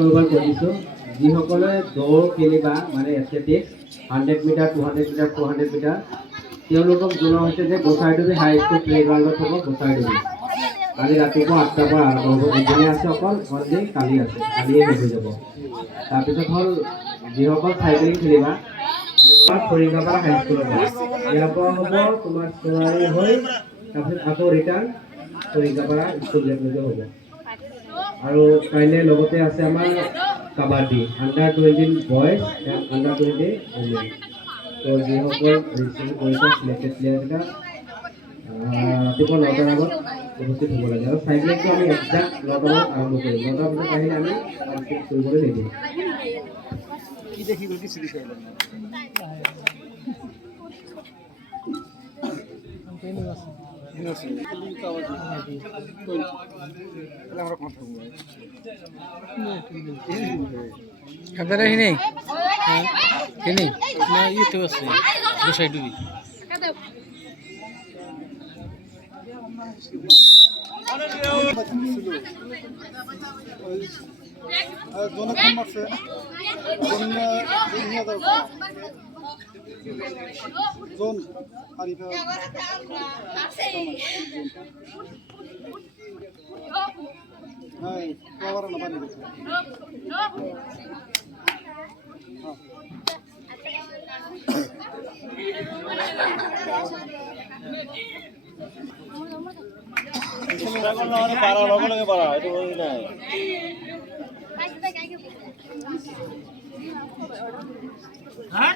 অনুমান কৰিছো যিসকলে দৌৰ খেলিবা মানে এথলেটিক্স 100 মিটাৰ 200 মিটাৰ 400 মিটাৰ তেওঁলোকক জনোৱা হৈছে যে গোসাইডুবি হাই স্কুল প্লেগ্ৰাউণ্ডত হ'ব গোসাইডুবি কালি ৰাতিপুৱা 8টাৰ পৰা আৰম্ভ হ'ব এদিনে আছে অকল অনলি কালি আছে কালিয়ে হৈ যাব তাৰপিছত হ'ল যিসকল চাইকেলিং খেলিবা তোমাৰ ফৰিঙাপাৰা হাই স্কুলৰ পৰা ইয়াৰ পৰা হ'ব তোমাৰ সোণাৰী হৈ তাৰপিছত আকৌ ৰিটাৰ্ণ ফৰিঙাপাৰা স্কুল লেভেললৈ হ'ব আৰু কাইলে লগতে আছে আমাৰ কাবাডী আন্ডাৰ 20 বয়জ এণ্ড আন্ডাৰ 20 ওমেন তো যিসকল ৰিচিভ কৰিছে সিলেক্টেড প্লেয়াৰকেইটা ৰাতিপুৱা 9টাৰ আগত উপস্থিত হ'ব লাগে আৰু চাইকেলিংটো আমি একজাক্ট 9টাত আৰম্ভ কৰিম 9টাৰ পিছত আহিলে আমি কমপ্লিট কৰিবলৈ নিদিওঁ কি দেখি গ'ল কি চিৰি কৰিলে Kamera ini, ini, nah itu sih, bisa dulu. Zon Arifa Hai, kawaran apa nih? Hah?